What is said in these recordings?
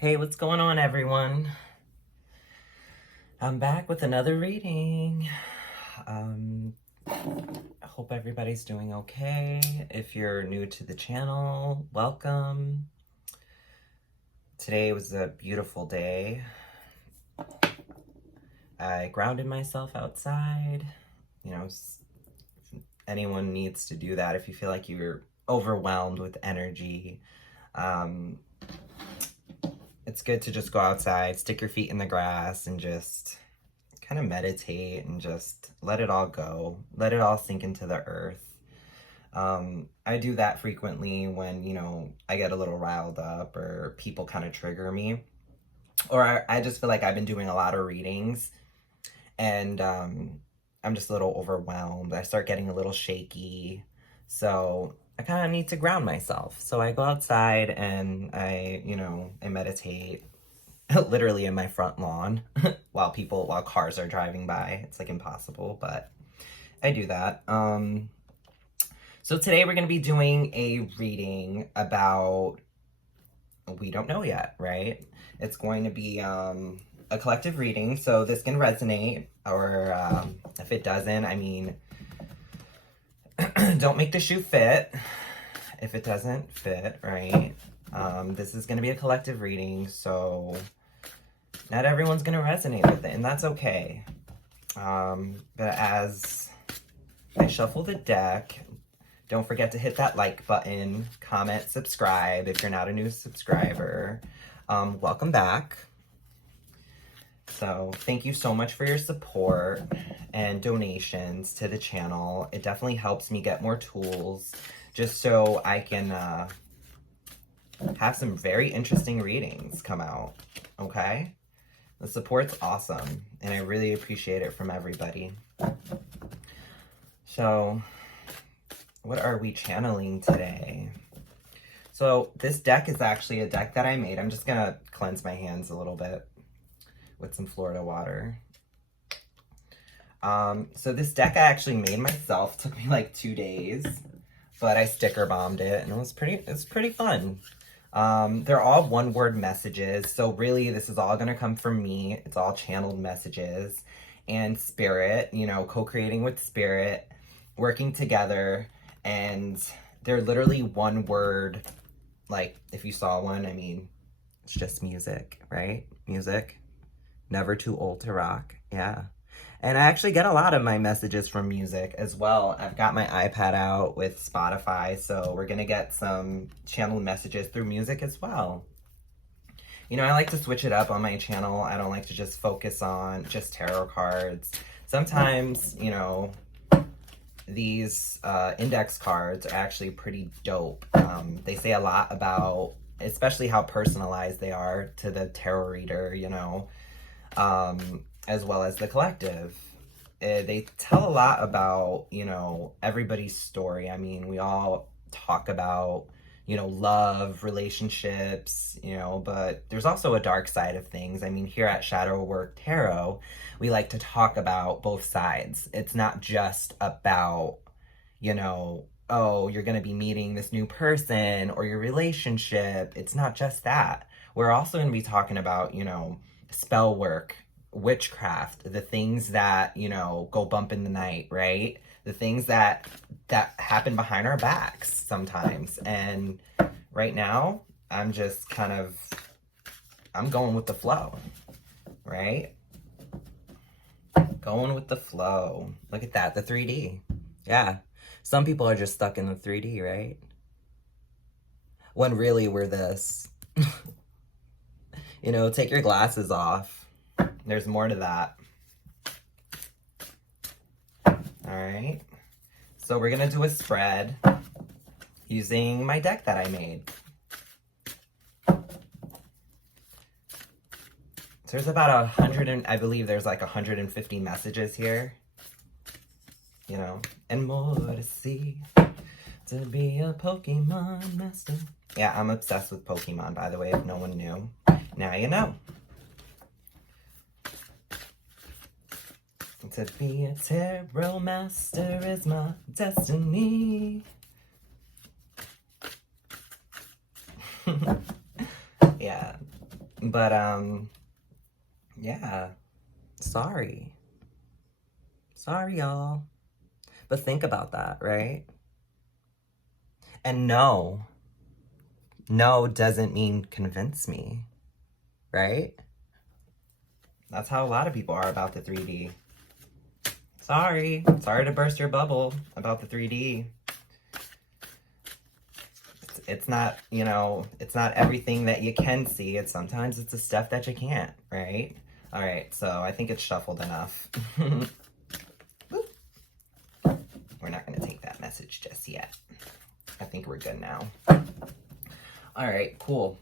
Hey, what's going on, everyone? I'm back with another reading. I hope everybody's doing okay. If you're new to the channel, welcome. Today was a beautiful day. I grounded myself outside. You know, anyone needs to do that if you feel like you're overwhelmed with energy. It's good to just go outside, stick your feet in the grass, and just kind of meditate and just let it all go. Let it all sink into the earth. I do that frequently when, I get a little riled up or people kind of trigger me. Or I just feel like I've been doing a lot of readings and I'm just a little overwhelmed. I start getting a little shaky. So I kind of need to ground myself. So I go outside and I meditate literally in my front lawn while cars are driving by. It's like impossible, but I do that. So today we're going to be doing a reading about, we don't know yet, right? It's going to be a collective reading, so this can resonate, or if it doesn't, don't make the shoe fit if it doesn't fit, right? This is going to be a collective reading, so not everyone's going to resonate with it, and that's okay. But as I shuffle the deck, don't forget to hit that like button, comment, subscribe if you're not a new subscriber. Welcome back. So thank you so much for your support and donations to the channel. It definitely helps me get more tools just so I can have some very interesting readings come out, okay? The support's awesome, and I really appreciate it from everybody. So, what are we channeling today? So, this deck is actually a deck that I made. I'm just gonna cleanse my hands a little bit with some Florida water. So this deck I actually made myself. Took me like 2 days, but I sticker bombed it, and it's pretty fun. They're all one-word messages, so really this is all gonna come from me. It's all channeled messages and spirit, co-creating with spirit, working together, and they're literally one word. Like, if you saw one, it's just music, right? Music. Never too old to rock. Yeah. And I actually get a lot of my messages from music as well. I've got my iPad out with Spotify, so we're going to get some channeled messages through music as well. I like to switch it up on my channel. I don't like to just focus on just tarot cards. Sometimes, these index cards are actually pretty dope. They say a lot about, especially how personalized they are to the tarot reader, as well as the collective. They tell a lot about, everybody's story. We all talk about, love, relationships, but there's also a dark side of things. Here at Shadowwrktarot, we like to talk about both sides. It's not just about, oh, you're going to be meeting this new person or your relationship. It's not just that. We're also going to be talking about, spell work, witchcraft, the things that, go bump in the night, right? The things that happen behind our backs sometimes. And right now, I'm just I'm going with the flow, right? Going with the flow. Look at that, the 3D. Yeah. Some people are just stuck in the 3D, right? When really we're this. Take your glasses off. There's more to that. All right. So we're going to do a spread using my deck that I made. So there's about 100, I believe there's like 150 messages here. And more to see. To be a Pokemon master. Yeah, I'm obsessed with Pokemon, by the way, if no one knew. Now you know. To be a tarot master is my destiny. Yeah. But, yeah. Sorry. Sorry, y'all. But think about that, right? And no doesn't mean convince me, right? That's how a lot of people are about the 3D. Sorry to burst your bubble about the 3D. It's not, you know, it's not everything that you can see. It's sometimes it's the stuff that you can't, right? All right, so I think it's shuffled enough. We're not going to take that message just yet. I think we're good now. All right, cool.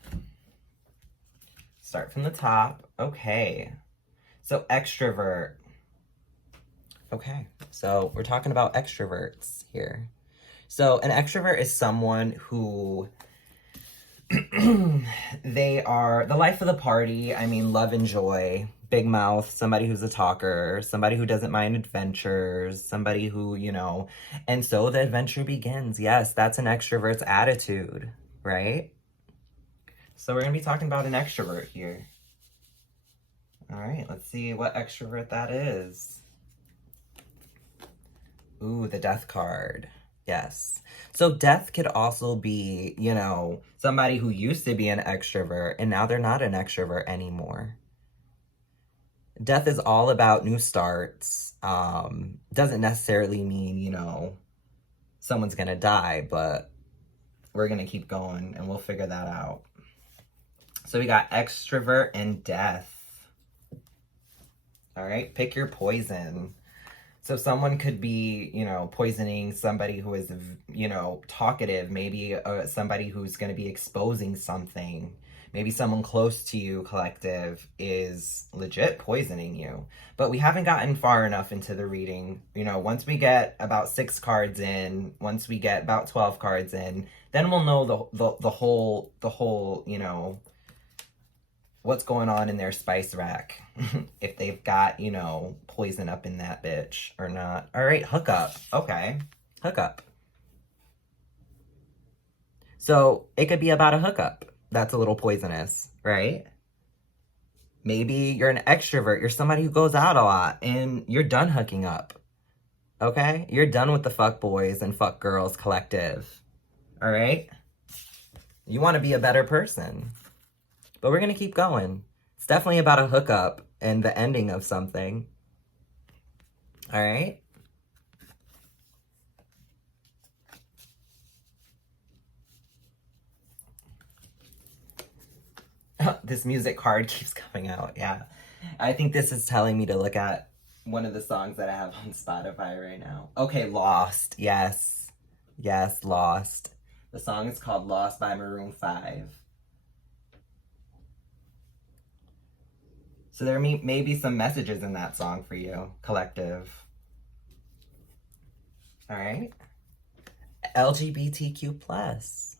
Start from the top. Okay. So extrovert. Okay, so we're talking about extroverts here. So an extrovert is someone who they are the life of the party. I mean, love and joy, big mouth, somebody who's a talker, somebody who doesn't mind adventures, somebody who, you know, and so the adventure begins. Yes, that's an extrovert's attitude, right? So we're going to be talking about an extrovert here. All right, let's see what extrovert that is. Ooh, the death card. Yes. So death could also be, you know, somebody who used to be an extrovert and now they're not an extrovert anymore. Death is all about new starts. Doesn't necessarily mean, you know, someone's going to die, but we're going to keep going and we'll figure that out. So we got extrovert and death. All right, pick your poison. So someone could be, you know, poisoning somebody who is, you know, talkative. Maybe somebody who's going to be exposing something. Maybe someone close to you, collective, is legit poisoning you. But we haven't gotten far enough into the reading. You know, once we get about 6 cards in, once we get about 12 cards in, then we'll know the whole, you know, what's going on in their spice rack. If they've got, you know, poison up in that bitch or not. All right, hookup. Okay, hookup. So it could be about a hookup that's a little poisonous, right? Maybe you're an extrovert. You're somebody who goes out a lot and you're done hooking up. Okay? You're done with the fuck boys and fuck girls collective. All right? You want to be a better person. But we're going to keep going. It's definitely about a hookup and the ending of something. All right? This music card keeps coming out. Yeah. I think this is telling me to look at one of the songs that I have on Spotify right now. Okay, Lost. Yes. Yes, Lost. The song is called Lost by Maroon 5. So there may be some messages in that song for you, collective. All right. LGBTQ plus.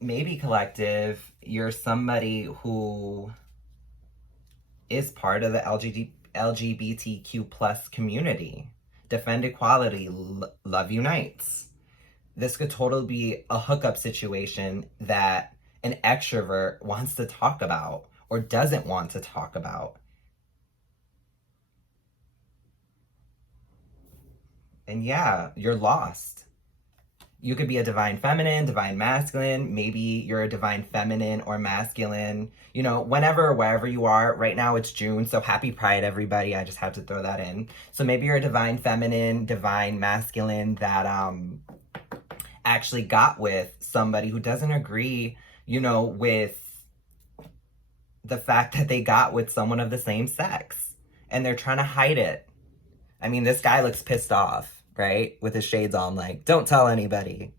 Maybe collective, you're somebody who is part of the LGBTQ plus community. Defend equality, love unites. This could totally be a hookup situation that an extrovert wants to talk about or doesn't want to talk about. And yeah, you're lost. You could be a divine feminine, divine masculine. Maybe you're a divine feminine or masculine. You know, whenever or wherever you are. Right now it's June, so happy Pride, everybody. I just had to throw that in. So maybe you're a divine feminine, divine masculine that actually got with somebody who doesn't agree, you know, with the fact that they got with someone of the same sex. And they're trying to hide it. I mean, this guy looks pissed off. Right? With his shades on, like, don't tell anybody.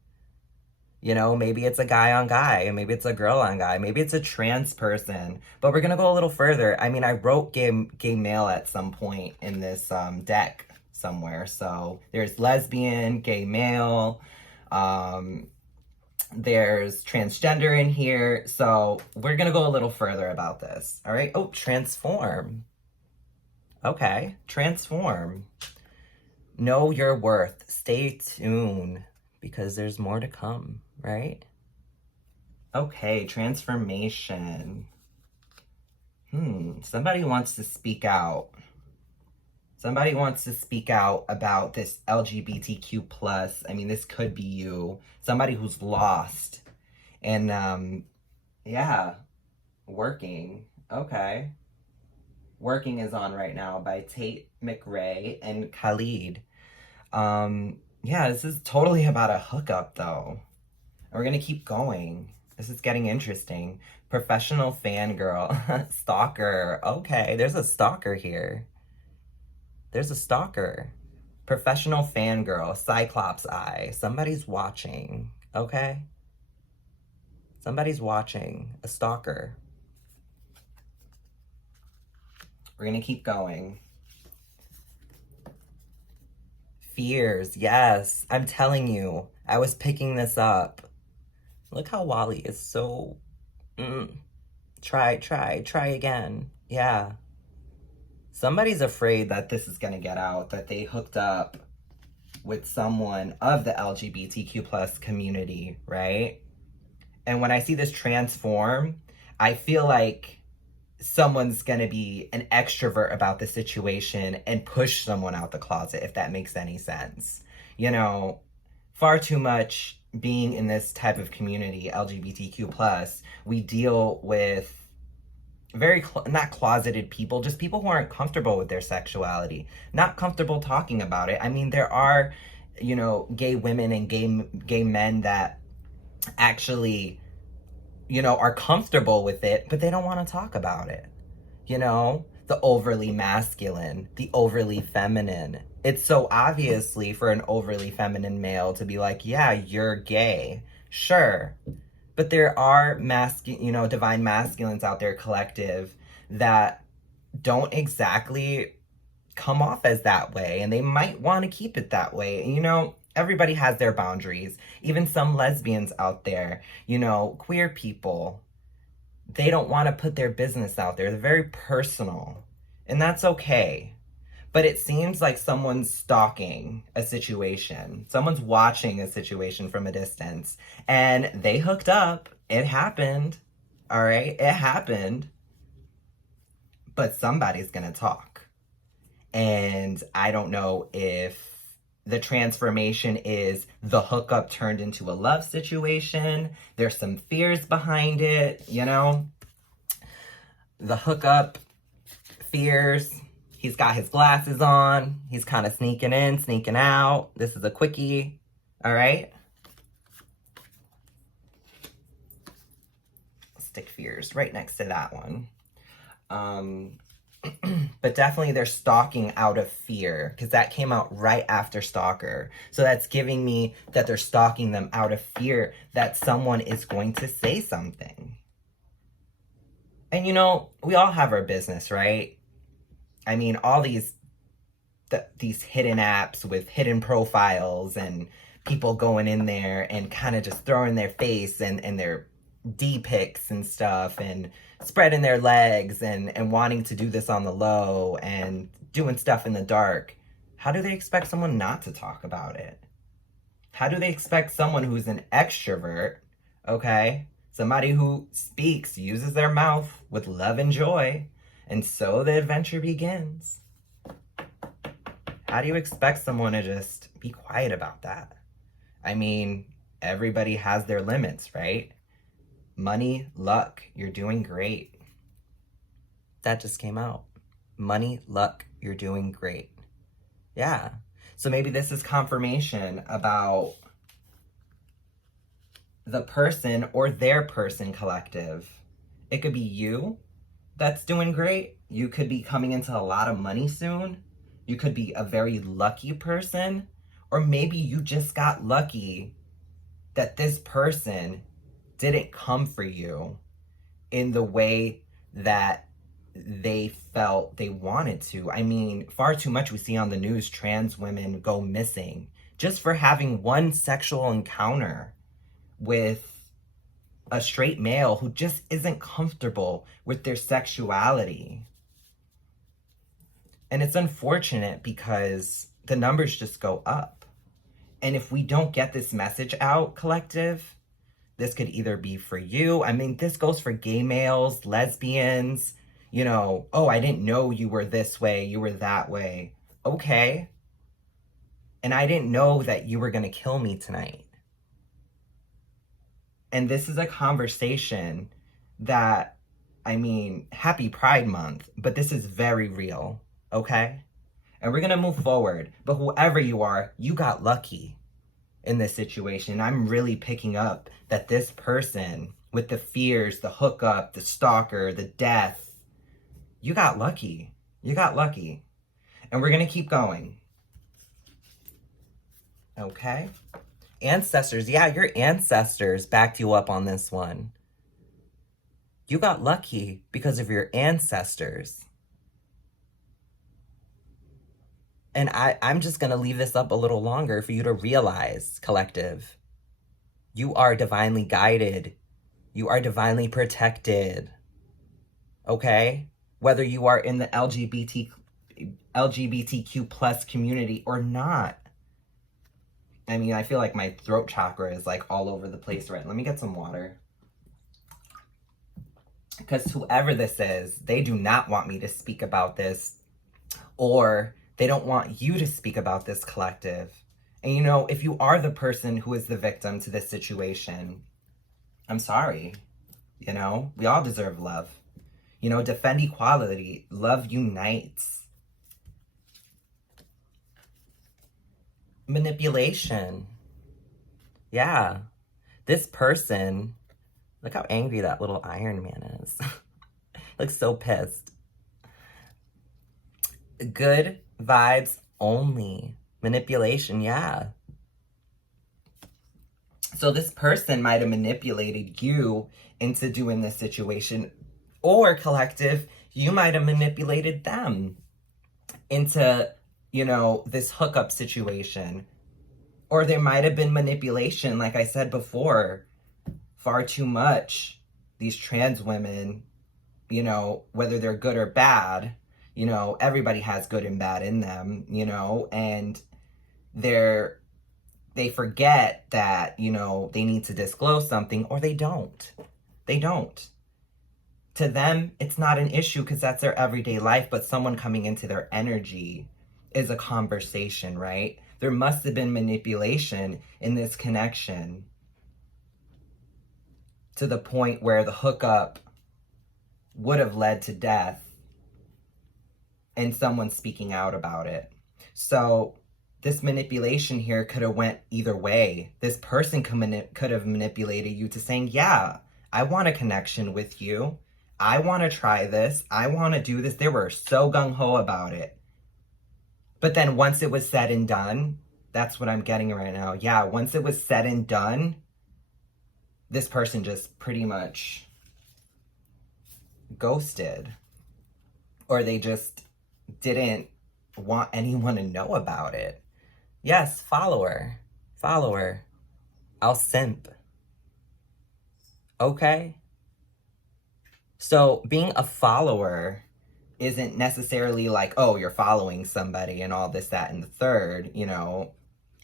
You know, maybe it's a guy on guy, maybe it's a girl on guy, maybe it's a trans person. But we're gonna go a little further. I mean, I wrote gay male at some point in this deck somewhere. So there's lesbian, gay male, there's transgender in here. So we're gonna go a little further about this. All right. Oh, transform. Okay, transform. Know your worth. Stay tuned because there's more to come, right? Okay, transformation. Somebody wants to speak out. Somebody wants to speak out about this LGBTQ plus. I mean, this could be you. Somebody who's lost. And yeah, working. Okay. Working is on right now by Tate McRae and Khalid. Yeah, this is totally about a hookup though. We're gonna keep going. This is getting interesting. Professional fangirl. Stalker. Okay, there's a stalker here. There's a stalker. Professional fangirl. Cyclops eye. Somebody's watching. Okay? Somebody's watching. A stalker. We're gonna keep going. Fears. Yes. I'm telling you. I was picking this up. Look how Wally is so... Try again. Yeah. Somebody's afraid that this is going to get out, that they hooked up with someone of the LGBTQ plus community, right? And when I see this transform, I feel like someone's going to be an extrovert about the situation and push someone out the closet, if that makes any sense. You know, far too much being in this type of community, LGBTQ plus, we deal with very not closeted people, just people who aren't comfortable with their sexuality, not comfortable talking about it. I mean, there are, you know, gay women and gay men that actually, you know, are comfortable with it, but they don't want to talk about it. You know, the overly masculine, the overly feminine. It's so obviously for an overly feminine male to be like, yeah, you're gay. Sure. But there are divine masculines out there, collective, that don't exactly come off as that way. And they might want to keep it that way. You know, everybody has their boundaries. Even some lesbians out there, you know, queer people, they don't want to put their business out there. They're very personal. And that's okay. But it seems like someone's stalking a situation. Someone's watching a situation from a distance. And they hooked up. It happened. All right? It happened. But somebody's going to talk. And I don't know if the transformation is the hookup turned into a love situation. There's some fears behind it, you know? The hookup, fears. He's got his glasses on. He's kind of sneaking in, sneaking out. This is a quickie. All right? Stick fears right next to that one. But definitely they're stalking out of fear, because that came out right after stalker. So that's giving me that they're stalking them out of fear that someone is going to say something. And you know, we all have our business, right? I mean, all these hidden apps with hidden profiles and people going in there and kind of just throwing their face and their D-pics and stuff and spreading their legs and wanting to do this on the low and doing stuff in the dark. How do they expect someone not to talk about it? How do they expect someone who's an extrovert, okay? Somebody who speaks, uses their mouth with love and joy, and so the adventure begins. How do you expect someone to just be quiet about that? I mean, everybody has their limits, right? Money, luck, you're doing great. That just came out. Money, luck, you're doing great. Yeah. So maybe this is confirmation about the person or their person collective. It could be you that's doing great. You could be coming into a lot of money soon. You could be a very lucky person. Or maybe you just got lucky that this person didn't come for you in the way that they felt they wanted to. I mean, far too much we see on the news, trans women go missing just for having one sexual encounter with a straight male who just isn't comfortable with their sexuality. And it's unfortunate because the numbers just go up. And if we don't get this message out, collective, This could either be for you. I mean, this goes for gay males, lesbians, you know, oh, I didn't know you were this way, you were that way. Okay. And I didn't know that you were going to kill me tonight. And this is a conversation that, I mean, happy Pride Month, but this is very real, okay? And we're going to move forward. But whoever you are, you got lucky in this situation. I'm really picking up that this person with the fears, the hookup, the stalker, the death, you got lucky. You got lucky. And we're going to keep going. Okay? Ancestors, yeah, your ancestors backed you up on this one. You got lucky because of your ancestors. And I'm just going to leave this up a little longer for you to realize, collective, you are divinely guided. You are divinely protected. Okay? Whether you are in the LGBTQ plus community or not. I mean, I feel like my throat chakra is like all over the place right now. Let me get some water. Because whoever this is, they do not want me to speak about this, or they don't want you to speak about this, collective. And you know, if you are the person who is the victim to this situation, I'm sorry. You know, we all deserve love. You know, defend equality. Love unites. Manipulation. Yeah. This person, look how angry that little Iron Man is. Looks so pissed. Good vibes only. Manipulation, yeah. So this person might have manipulated you into doing this situation, or collective, you might have manipulated them into, you know, this hookup situation. Or there might have been manipulation, like I said before, far too much. These trans women, you know, whether they're good or bad, you know, everybody has good and bad in them, you know, and they forget that, you know, they need to disclose something, or they don't. They don't. To them, it's not an issue because that's their everyday life, but someone coming into their energy is a conversation, right? There must have been manipulation in this connection to the point where the hookup would have led to death and someone speaking out about it. So this manipulation here could have went either way. This person could have manipulated you to saying, yeah, I want a connection with you. I want to try this. I want to do this. They were so gung-ho about it. But then once it was said and done, that's what I'm getting right now. Yeah, once it was said and done, this person just pretty much ghosted. Or they just didn't want anyone to know about it. Yes, follower. I'll simp. Okay? So being a follower isn't necessarily like, oh, you're following somebody and all this, that, and the third. You know,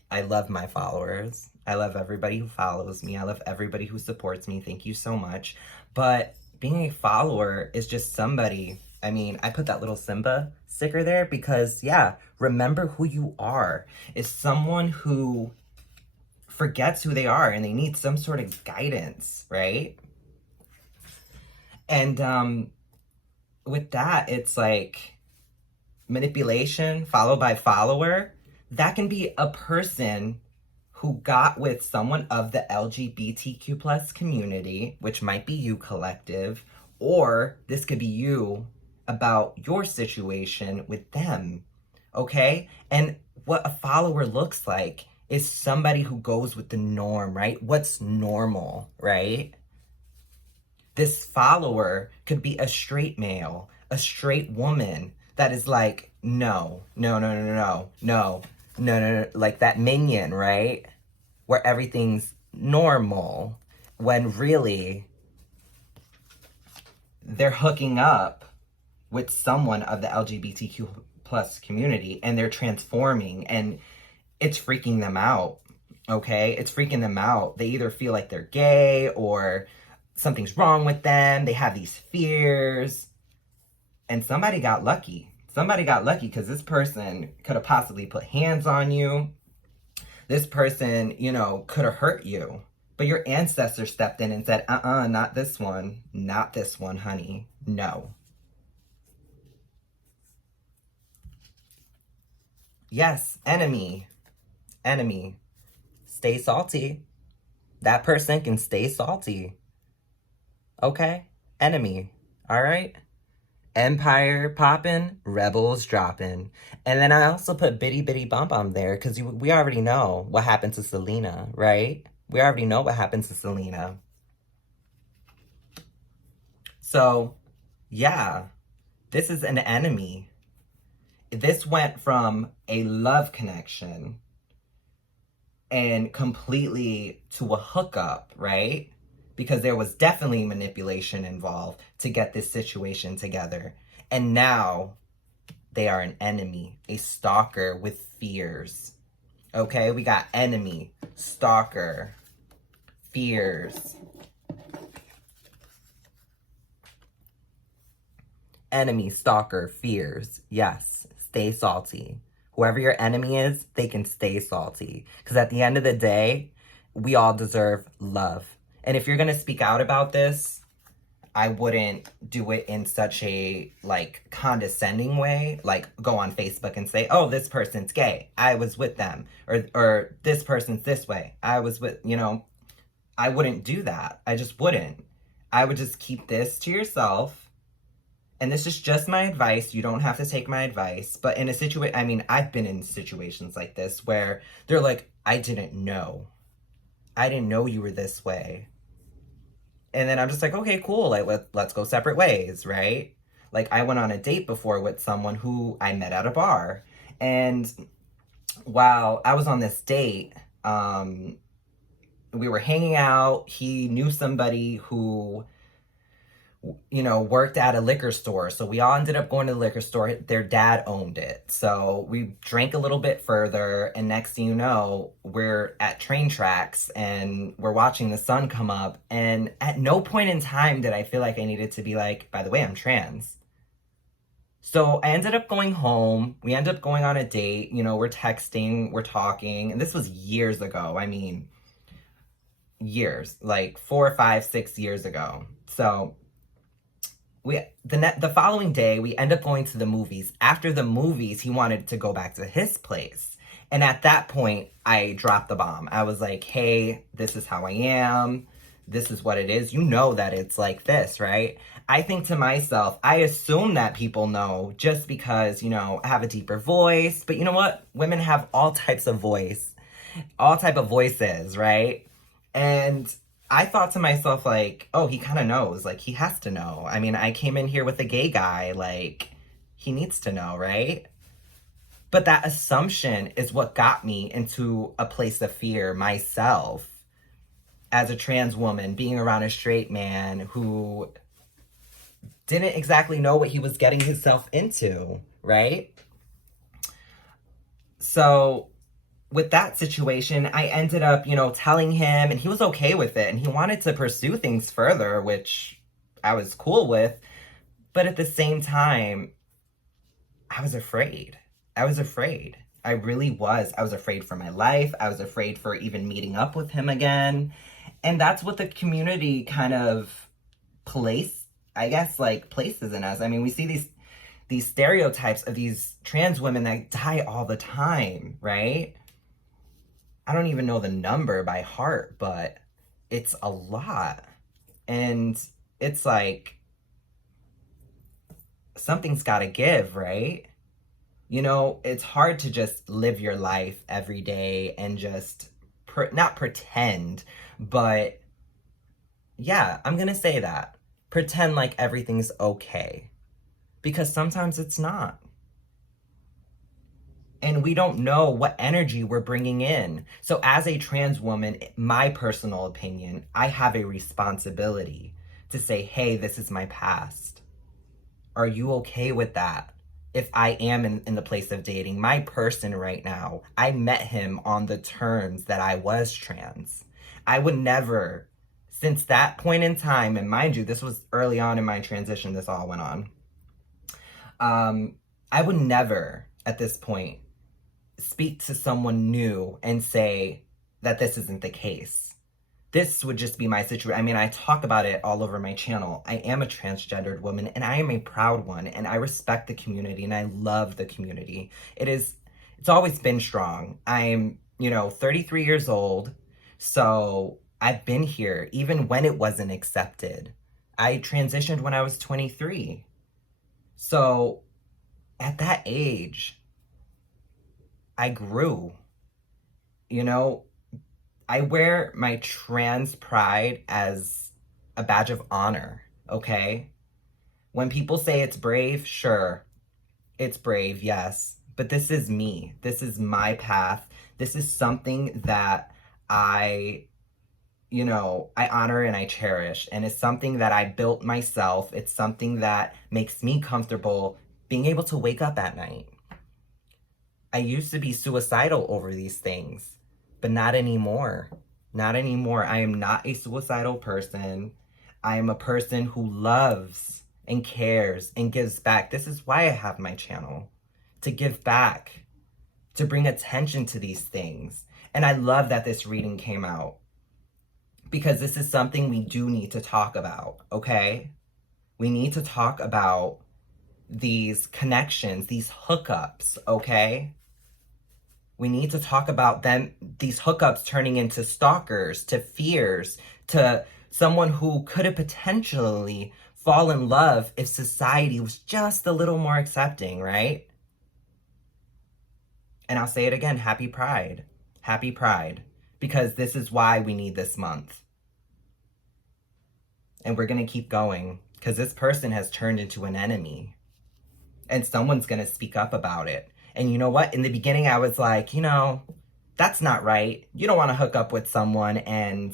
I love my followers. I love everybody who follows me. I love everybody who supports me. Thank you so much. But being a follower is just somebody. I mean, I put that little Simba sticker there because, yeah, remember who you are. Is someone who forgets who they are and they need some sort of guidance, right? And with that, it's like manipulation followed by follower. That can be a person who got with someone of the LGBTQ plus community, which might be you, collective, or this could be you about your situation with them, okay? And what a follower looks like is somebody who goes with the norm, right? What's normal, right? This follower could be a straight male, a straight woman that is like, no, like that minion, right? Where everything's normal, when really they're hooking up with someone of the LGBTQ plus community and they're transforming and it's freaking them out. okay? It's freaking them out. They either feel like they're gay or something's wrong with them. They have these fears. And somebody got lucky. Somebody got lucky because this person could have possibly put hands on you. This person, you know, could have hurt you. But your ancestors stepped in and said, not this one. Not this one, honey. No. Yes, enemy. Enemy. Stay salty. That person can stay salty. Okay? Enemy. All right? Empire popping, rebels dropping. And then I also put bitty bitty bum bum there because we already know what happened to Selena, right? We already know what happened to Selena. So, yeah, this is an enemy. This went from a love connection and completely to a hookup, right? Because there was definitely manipulation involved to get this situation together. And now they are an enemy, a stalker with fears. Okay, we got enemy, stalker, fears. Enemy, stalker, fears. Yes, stay salty. Whoever your enemy is, they can stay salty. Because at the end of the day, we all deserve love. And if you're going to speak out about this, I wouldn't do it in such a, like, condescending way. Like, go on Facebook and say, oh, this person's gay. I was with them. Or this person's this way. I was with, you know. I wouldn't do that. I just wouldn't. I would just keep this to yourself. And this is just my advice. You don't have to take my advice. But in a situation, I mean, I've been in situations like this where they're like, I didn't know. I didn't know you were this way. And then I'm just like, okay, cool. Like, let's go separate ways, right? Like, I went on a date before with someone who I met at a bar. And while I was on this date, we were hanging out. He knew somebody who, you know, worked at a liquor store. So we all ended up going to the liquor store. Their dad owned it. So we drank a little bit further. And next thing you know, we're at train tracks and we're watching the sun come up. And at no point in time did I feel like I needed to be like, by the way, I'm trans. So I ended up going home. We ended up going on a date. You know, we're texting, we're talking. And this was years ago. I mean, years, like 4, 5, 6 years ago. So the following day, we end up going to the movies. After the movies, he wanted to go back to his place. And at that point, I dropped the bomb. I was like, hey, this is how I am. This is what it is. You know that it's like this, right? I think to myself, I assume that people know just because, you know, I have a deeper voice. But you know what? Women have all types of voice, all type of voices, right? And I thought to myself, like, oh, he kind of knows. Like, he has to know. I mean, I came in here with a gay guy. Like, he needs to know, right? But that assumption is what got me into a place of fear myself as a trans woman, being around a straight man who didn't exactly know what he was getting himself into, right? So with that situation, I ended up, you know, telling him, and he was okay with it, and he wanted to pursue things further, which I was cool with. But at the same time, I was afraid. I was afraid. I really was. I was afraid for my life. I was afraid for even meeting up with him again. And that's what the community kind of places in us. I mean, we see these stereotypes of these trans women that die all the time, right? I don't even know the number by heart, but it's a lot. And it's like, something's got to give, right? You know, it's hard to just live your life every day and just, not pretend, but yeah, I'm going to say that. Pretend like everything's okay. Because sometimes it's not. And we don't know what energy we're bringing in. So as a trans woman, my personal opinion, I have a responsibility to say, hey, this is my past. Are you okay with that? if I am in the place of dating. My person right now, I met him on the terms that I was trans. I would never, since that point in time, and mind you, this was early on in my transition, this all went on. I would never, at this point, speak to someone new and say that this isn't the case. This would just be my situation. I mean, I talk about it all over my channel. I am a transgendered woman, and I am a proud one, and I respect the community, and I love the community. It's always been strong. I'm, 33 years old, so I've been here even when it wasn't accepted. I transitioned when I was 23. So at that age, I grew. I wear my trans pride as a badge of honor, okay? When people say it's brave, sure, it's brave, yes. But this is me. This is my path. This is something that I honor and I cherish. And it's something that I built myself. It's something that makes me comfortable being able to wake up at night. I used to be suicidal over these things. But not anymore. Not anymore. I am not a suicidal person. I am a person who loves and cares and gives back. This is why I have my channel. To give back. To bring attention to these things. And I love that this reading came out. Because this is something we do need to talk about, okay? We need to talk about these connections, these hookups, okay? We need to talk about these hookups turning into stalkers, to fears, to someone who could have potentially fall in love if society was just a little more accepting, right? And I'll say it again, happy Pride. Happy Pride. Because this is why we need this month. And we're going to keep going. Because this person has turned into an enemy. And someone's going to speak up about it. And you know what? In the beginning, I was like, that's not right. You don't want to hook up with someone and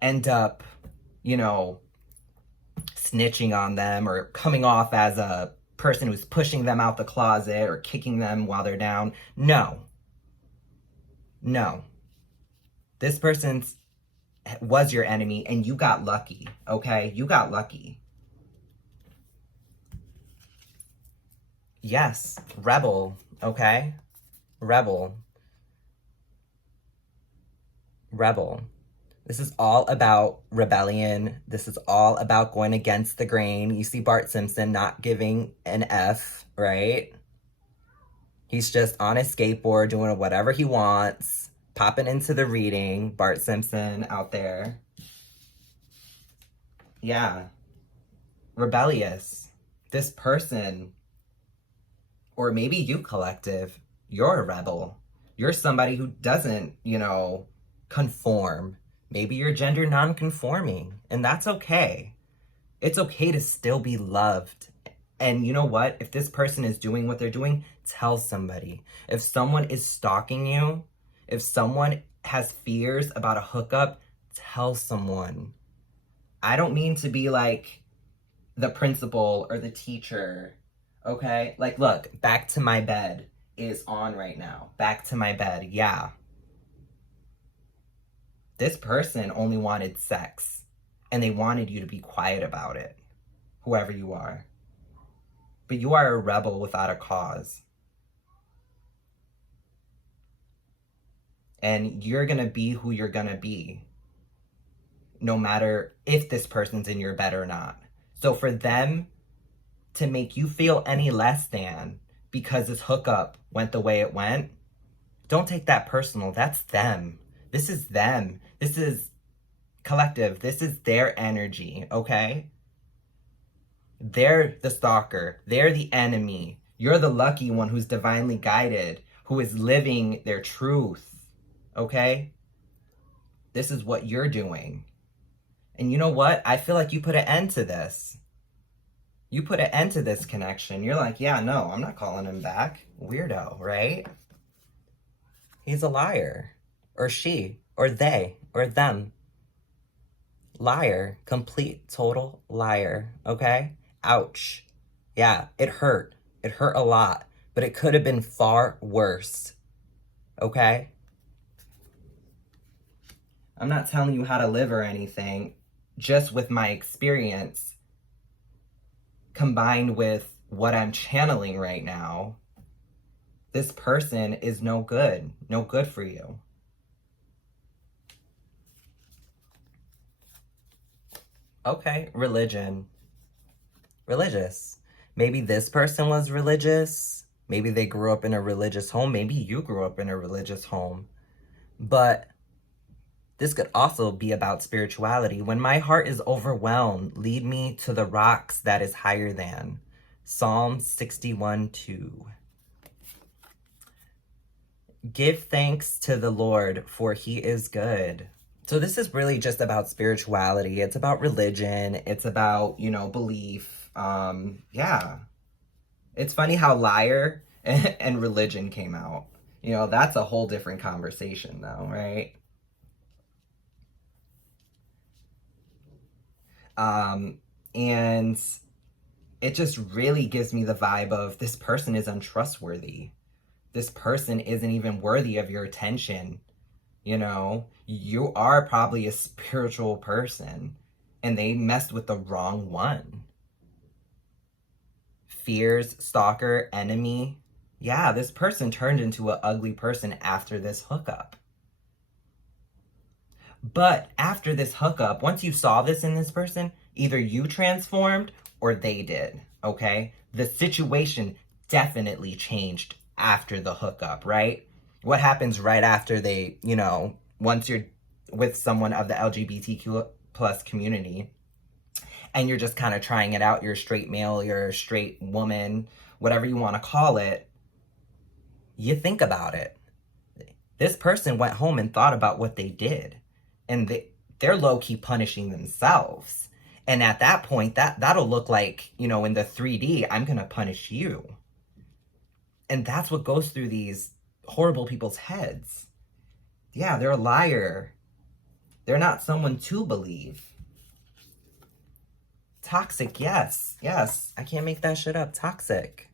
end up, snitching on them or coming off as a person who's pushing them out the closet or kicking them while they're down. No. This person was your enemy and you got lucky, okay? You got lucky. Yes, rebel, okay? Rebel. This is all about rebellion. This is all about going against the grain. You see Bart Simpson not giving an F, right? He's just on his skateboard doing whatever he wants, popping into the reading. Bart Simpson out there. Yeah. Rebellious. This person, or maybe you collective, you're a rebel. You're somebody who doesn't, conform. Maybe you're gender non-conforming, and that's okay. It's okay to still be loved. And you know what? If this person is doing what they're doing, tell somebody. If someone is stalking you, if someone has fears about a hookup, tell someone. I don't mean to be like the principal or the teacher, okay? Like, look, Back to My Bed is on right now. Back to My Bed, yeah. This person only wanted sex, and they wanted you to be quiet about it, whoever you are. But you are a rebel without a cause. And you're gonna be who you're gonna be, no matter if this person's in your bed or not. So for them to make you feel any less than because this hookup went the way it went, don't take that personal. That's them. This is them. This is collective. This is their energy, okay? They're the stalker. They're the enemy. You're the lucky one who's divinely guided, who is living their truth, okay? This is what you're doing. And you know what? I feel like you put an end to this. You put an end to this connection. You're like, yeah, no, I'm not calling him back. Weirdo, right? He's a liar. Or she. Or they. Or them. Liar. Complete, total liar. Okay? Ouch. Yeah, it hurt. It hurt a lot, but it could have been far worse. Okay? I'm not telling you how to live or anything, just with my experience combined with what I'm channeling right now. This person is no good for you. Okay, religion. Religious. Maybe this person was religious. Maybe they grew up in a religious home. Maybe you grew up in a religious home. But this could also be about spirituality. When my heart is overwhelmed, lead me to the rocks that is higher than. Psalm 61:2. Give thanks to the Lord, for he is good. So this is really just about spirituality. It's about religion. It's about, belief. Yeah. It's funny how liar and religion came out. That's a whole different conversation though, right? And it just really gives me the vibe of this person is untrustworthy. This person isn't even worthy of your attention. You are probably a spiritual person and they messed with the wrong one. Fears, stalker, enemy. Yeah, this person turned into an ugly person after this hookup. But after this hookup, once you saw this in this person, either you transformed or they did, okay? The situation definitely changed after the hookup, right? What happens right after they, once you're with someone of the LGBTQ plus community and you're just kind of trying it out, you're a straight male, you're a straight woman, whatever you want to call it, you think about it. This person went home and thought about what they did. And they're low-key punishing themselves. And at that point, that'll look like, in the 3D, I'm going to punish you. And that's what goes through these horrible people's heads. Yeah, they're a liar. They're not someone to believe. Toxic, yes. I can't make that shit up. Toxic.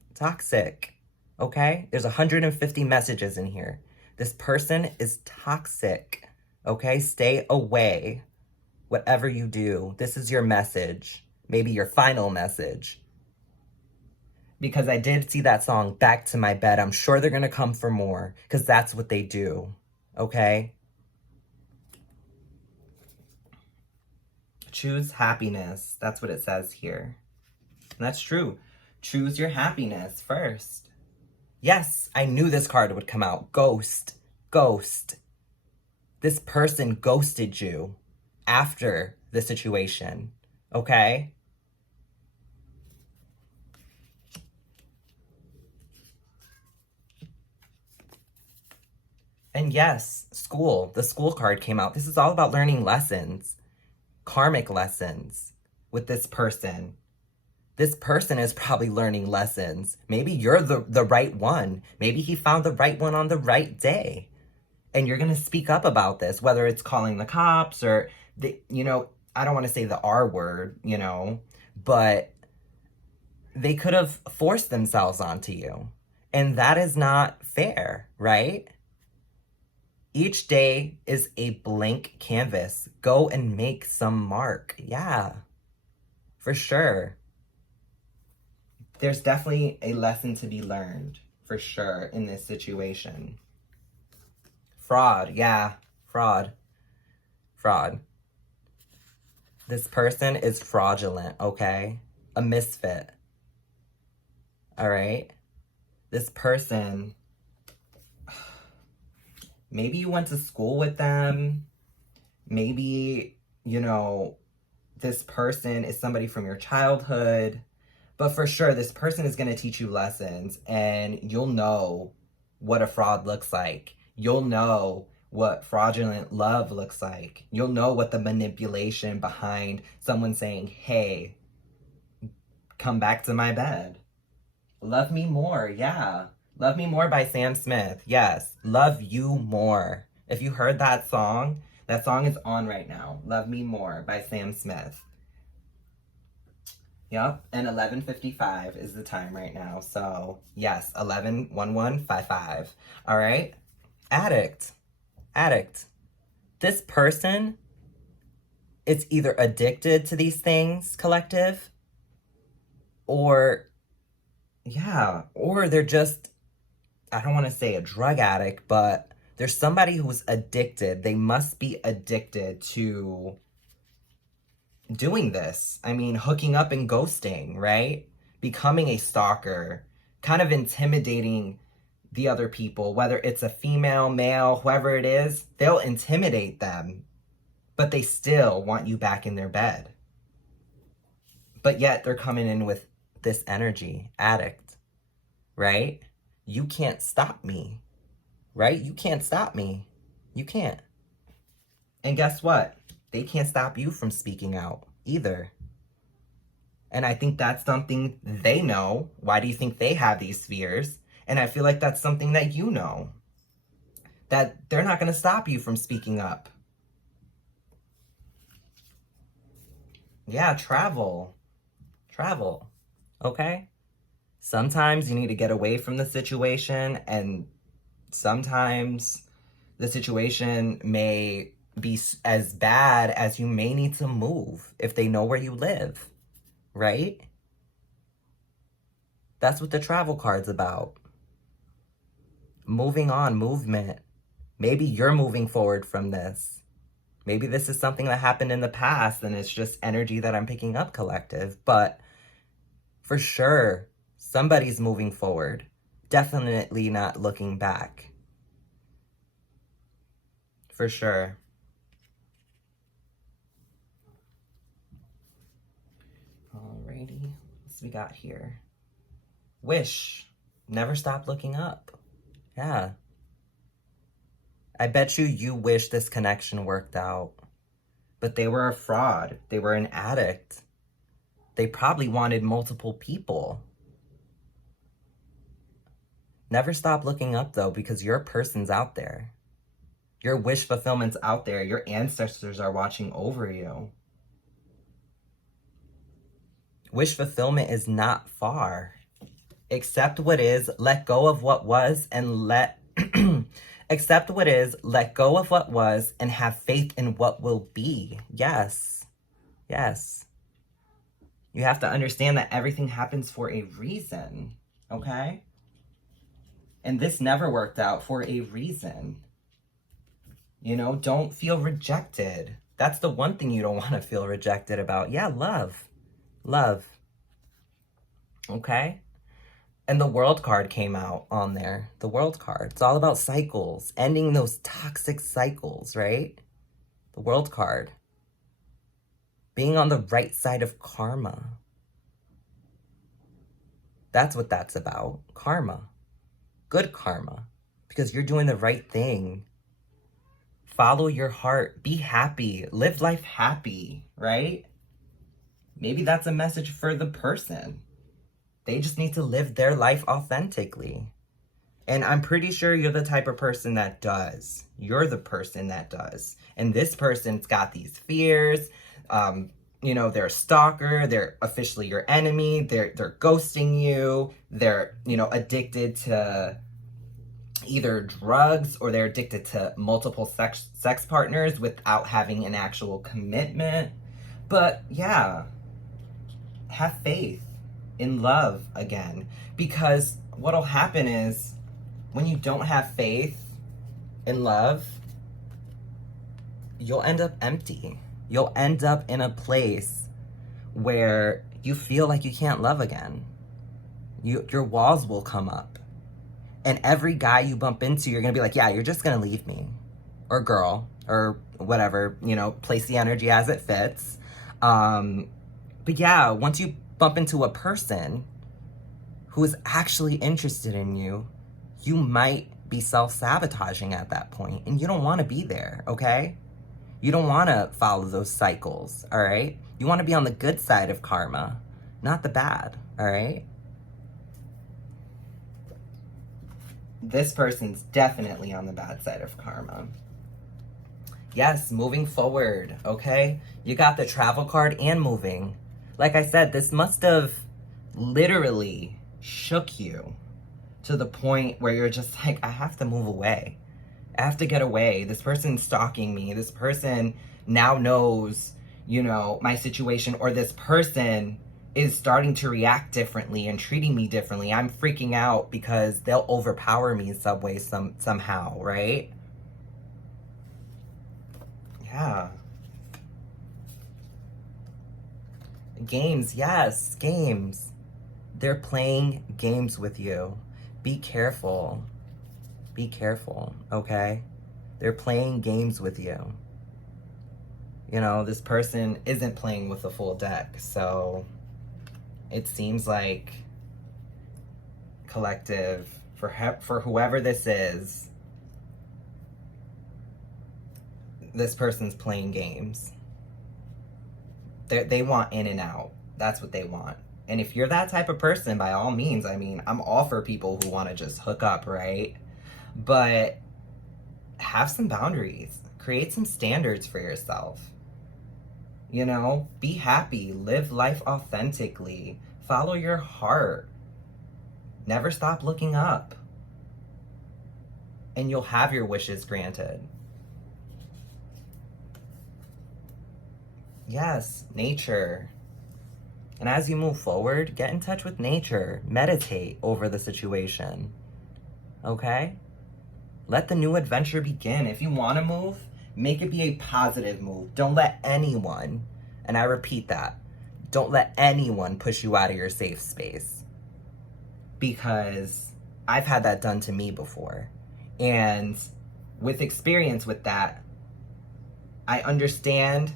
Okay? There's 150 messages in here. This person is toxic. Okay, stay away. Whatever you do, this is your message. Maybe your final message. Because I did see that song, Back to My Bed. I'm sure they're going to come for more. Because that's what they do. Okay? Choose happiness. That's what it says here. And that's true. Choose your happiness first. Yes, I knew this card would come out. Ghost. This person ghosted you after the situation, okay? And yes, school. The school card came out. This is all about learning lessons, karmic lessons with this person. This person is probably learning lessons. Maybe you're the right one. Maybe he found the right one on the right day. And you're going to speak up about this, whether it's calling the cops or, I don't want to say the R word, but they could have forced themselves onto you. And that is not fair, right? Each day is a blank canvas. Go and make some mark. Yeah, for sure. There's definitely a lesson to be learned, for sure, in this situation. Fraud, yeah, fraud. This person is fraudulent, okay? A misfit, all right? This person, maybe you went to school with them. Maybe, this person is somebody from your childhood. But for sure, this person is going to teach you lessons, and you'll know what a fraud looks like. You'll know what fraudulent love looks like. You'll know what the manipulation behind someone saying, hey, come back to my bed. Love Me More, yeah. Love Me More by Sam Smith, yes. Love You More. If you heard that song is on right now. Love Me More by Sam Smith. Yep, and 11:55 is the time right now. So, yes, 11:11:55. All right? Addict. Addict. This person is either addicted to these things, collective, or, yeah, or they're just, I don't want to say a drug addict, but there's somebody who's addicted. They must be addicted to doing this. I mean, hooking up and ghosting, right? Becoming a stalker, kind of intimidating the other people, whether it's a female, male, whoever it is, they'll intimidate them, but they still want you back in their bed. But yet they're coming in with this energy, addict, right? You can't stop me, right? You can't stop me. You can't. And guess what? They can't stop you from speaking out either. And I think that's something they know. Why do you think they have these fears? And I feel like that's something that you know. That they're not going to stop you from speaking up. Yeah, travel. Travel. Okay? Sometimes you need to get away from the situation, and sometimes the situation may be as bad as you may need to move if they know where you live, right? That's what the travel card's about. Moving on, movement. Maybe you're moving forward from this. Maybe this is something that happened in the past and it's just energy that I'm picking up, collective. But for sure, somebody's moving forward. Definitely not looking back. For sure. Alrighty, what's we got here? Wish. Never stop looking up. Yeah. I bet you wish this connection worked out. But they were a fraud. They were an addict. They probably wanted multiple people. Never stop looking up, though, because your person's out there. Your wish fulfillment's out there. Your ancestors are watching over you. Wish fulfillment is not far. Accept what is, let go of what was, and accept what is, let go of what was, and have faith in what will be. Yes. Yes. You have to understand that everything happens for a reason, okay? And this never worked out for a reason. You know, don't feel rejected. That's the one thing you don't want to feel rejected about. Yeah, love. Love. Okay? And the World card came out on there. The World card. It's all about cycles. Ending those toxic cycles, right? The World card. Being on the right side of karma. That's what that's about. Karma. Good karma. Because you're doing the right thing. Follow your heart. Be happy. Live life happy, right? Maybe that's a message for the person. They just need to live their life authentically. And I'm pretty sure you're the type of person that does. You're the person that does. And this person's got these fears. You know, they're a stalker. They're officially your enemy. They're ghosting you. They're, you know, addicted to either drugs, or they're addicted to multiple sex partners without having an actual commitment. But yeah, have faith in love again, because what'll happen is when you don't have faith in love, you'll end up empty. You'll end up in a place where you feel like you can't love again. Your walls will come up. And every guy you bump into, you're going to be like, yeah, you're just going to leave me. Or girl, or whatever, you know, place the energy as it fits. But yeah, once you bump into a person who is actually interested in you, you might be self-sabotaging at that point. And you don't want to be there, okay? You don't want to follow those cycles, all right? You want to be on the good side of karma, not the bad, all right? This person's definitely on the bad side of karma. Yes, moving forward, okay? You got the travel card and moving. Like I said, this must have literally shook you to the point where you're just like, I have to move away. I have to get away. This person's stalking me. This person now knows, you know, my situation, or this person is starting to react differently and treating me differently. I'm freaking out because they'll overpower me in some way, somehow, right? Yeah. Games, yes, games. They're playing games with you. Be careful. Be careful, okay? They're playing games with you. You know, this person isn't playing with a full deck, so it seems like, collective, for whoever this is, this person's playing games. They want in and out. That's what they want. And if you're that type of person, by all means, I mean, I'm all for people who want to just hook up, right? But have some boundaries. Create some standards for yourself. You know, be happy. Live life authentically. Follow your heart. Never stop looking up. And you'll have your wishes granted. Yes, nature. And as you move forward, get in touch with nature. Meditate over the situation. Okay? Let the new adventure begin. If you want to move, make it be a positive move. Don't let anyone, and I repeat that, don't let anyone push you out of your safe space. Because I've had that done to me before. And with experience with that, I understand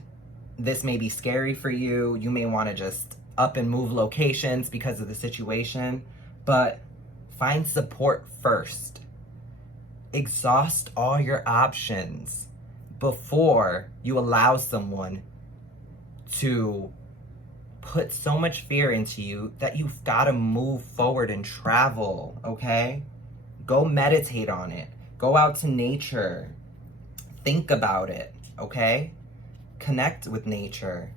this may be scary for you. You may want to just up and move locations because of the situation, but find support first. Exhaust all your options before you allow someone to put so much fear into you that you've got to move forward and travel, okay? Go meditate on it. Go out to nature. Think about it, okay? Connect with nature.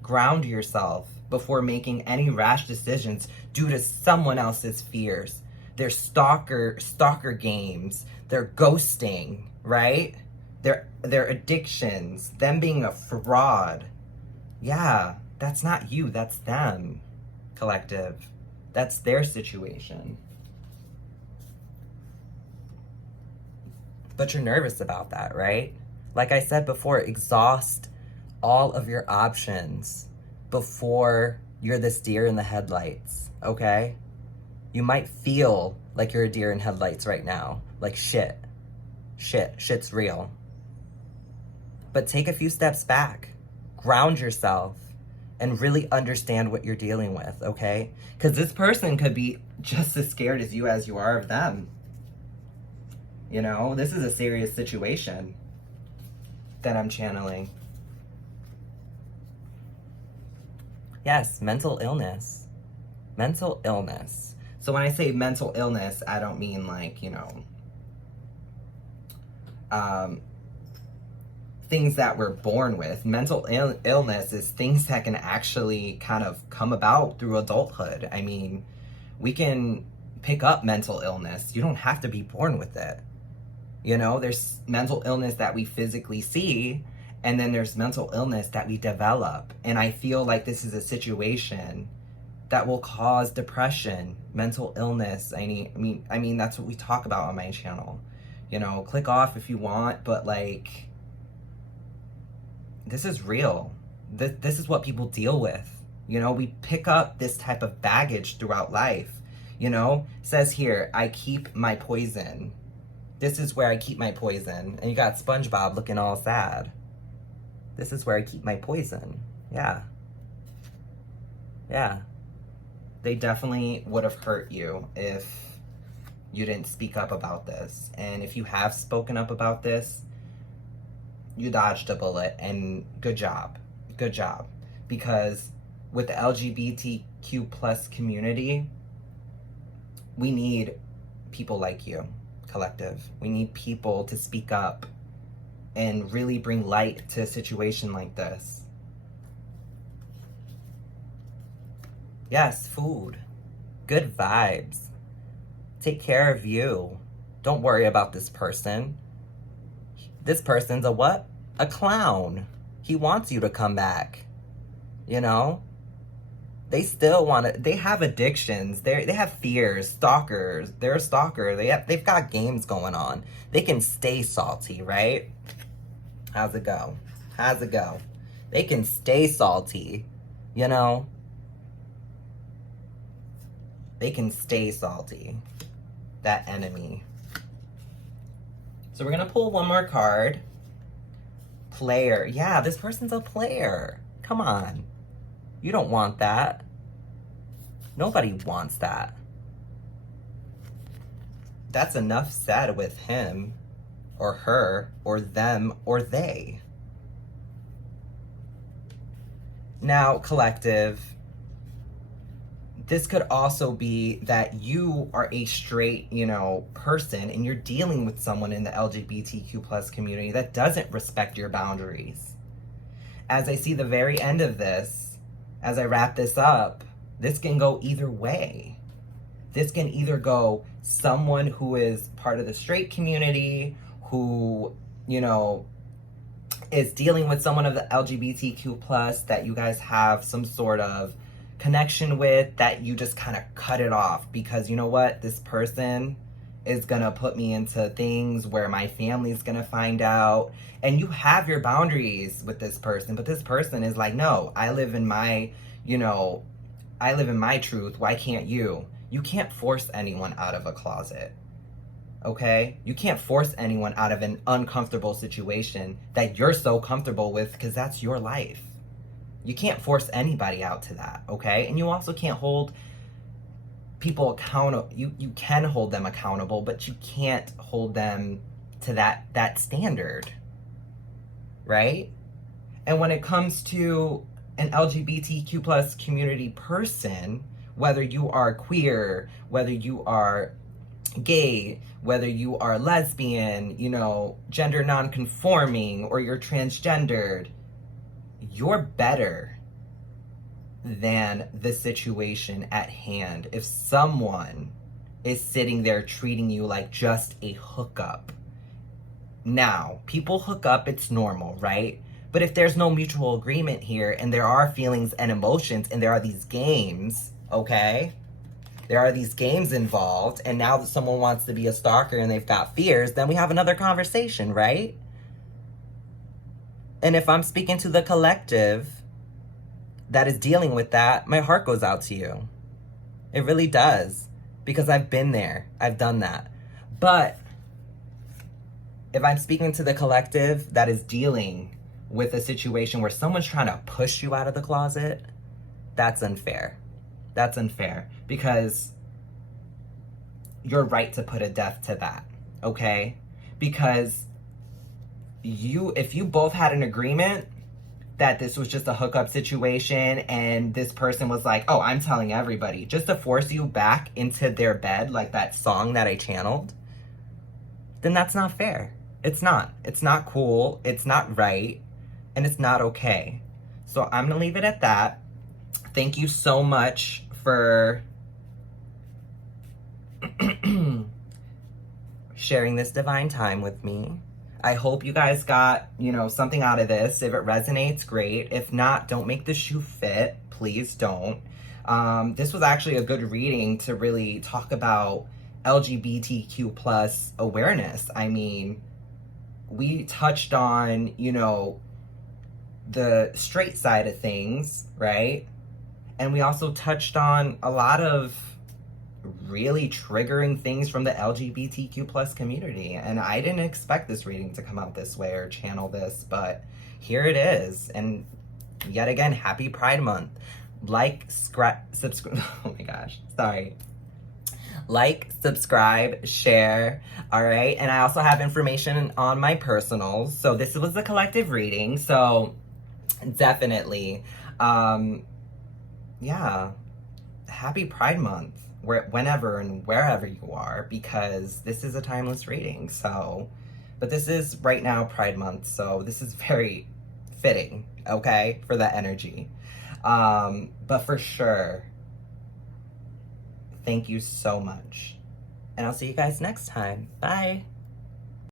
Ground yourself before making any rash decisions due to someone else's fears. Their stalker games, their ghosting, right? Their addictions, them being a fraud. Yeah, that's not you, that's them, collective. That's their situation. But you're nervous about that, right? Like I said before, exhaust all of your options before you're this deer in the headlights, okay? You might feel like you're a deer in headlights right now. Like shit's real. But take a few steps back, ground yourself, and really understand what you're dealing with, okay? Because this person could be just as scared as you are of them. You know, this is a serious situation that I'm channeling. Yes, mental illness. Mental illness. So when I say mental illness, I don't mean like, you know, things that we're born with. Mental illness is things that can actually kind of come about through adulthood. I mean, we can pick up mental illness. You don't have to be born with it. You know, there's mental illness that we physically see, and then there's mental illness that we develop. And I feel like this is a situation that will cause depression, mental illness. I mean, that's what we talk about on my channel. You know, click off if you want, but like, this is real. This is what people deal with. You know, we pick up this type of baggage throughout life. You know, it says here, I keep my poison. This is where I keep my poison. And you got SpongeBob looking all sad. This is where I keep my poison. Yeah. Yeah. They definitely would have hurt you if you didn't speak up about this. And if you have spoken up about this, you dodged a bullet, and good job. Good job. Because with the LGBTQ plus community, we need people like you, collective. We need people to speak up and really bring light to a situation like this. Yes, food. Good vibes. Take care of you. Don't worry about this person. This person's a what? A clown. He wants you to come back. You know? They still want to, they have addictions. They have fears, stalkers. They're a stalker. They've got games going on. They can stay salty, right? How's it go? How's it go? They can stay salty, you know? They can stay salty. That enemy. So we're going to pull one more card. Player. Yeah, this person's a player. Come on. You don't want that. Nobody wants that. That's enough said with him or her or them or they. Now, collective, this could also be that you are a straight, person and you're dealing with someone in the LGBTQ plus community that doesn't respect your boundaries. As I see the very end of this, as I wrap this up, this can go either way. This can either go someone who is part of the straight community, who, is dealing with someone of the LGBTQ plus that you guys have some sort of connection with, that you just kind of cut it off because you know what, this person is gonna put me into things where my family's gonna find out, and you have your boundaries with this person, but this person is like, no, I live in my truth. Why can't you? You can't force anyone out of a closet. Okay? You can't force anyone out of an uncomfortable situation that you're so comfortable with because that's your life. You can't force anybody out to that, okay? And you also can't hold people accountable. You can hold them accountable, but you can't hold them to that standard, right? And when it comes to an LGBTQ plus community person, whether you are queer, whether you are gay, whether you are lesbian, gender non-conforming, or you're transgendered, you're better than the situation at hand if someone is sitting there treating you like just a hookup. Now, people hook up, it's normal, right? But if there's no mutual agreement here and there are feelings and emotions and there are these games, okay? There are these games involved, and now that someone wants to be a stalker and they've got fears, then we have another conversation, right? And if I'm speaking to the collective that is dealing with that, my heart goes out to you. It really does. Because I've been there. I've done that. But if I'm speaking to the collective that is dealing with a situation where someone's trying to push you out of the closet, that's unfair. That's unfair. Because you're right to put a death to that. Okay? Because if you both had an agreement that this was just a hookup situation and this person was like, oh, I'm telling everybody, just to force you back into their bed, like that song that I channeled, then that's not fair. It's not. It's not cool. It's not right. And it's not okay. So I'm going to leave it at that. Thank you so much for sharing this divine time with me. I hope you guys got, something out of this. If it resonates, great. If not, don't make the shoe fit. Please don't. This was actually a good reading to really talk about LGBTQ plus awareness. I mean, we touched on, the straight side of things, right? And we also touched on a lot of really triggering things from the LGBTQ plus community. And I didn't expect this reading to come out this way or channel this, but here it is. And yet again, happy Pride Month. Subscribe. Oh my gosh, sorry. Like, subscribe, share, all right? And I also have information on my personals. So this was a collective reading, so definitely, yeah, happy Pride Month. Whenever and wherever you are, because this is a timeless reading. So, but this is right now Pride Month, so this is very fitting, okay, for that energy. But for sure, Thank you so much. And I'll see you guys next time. Bye.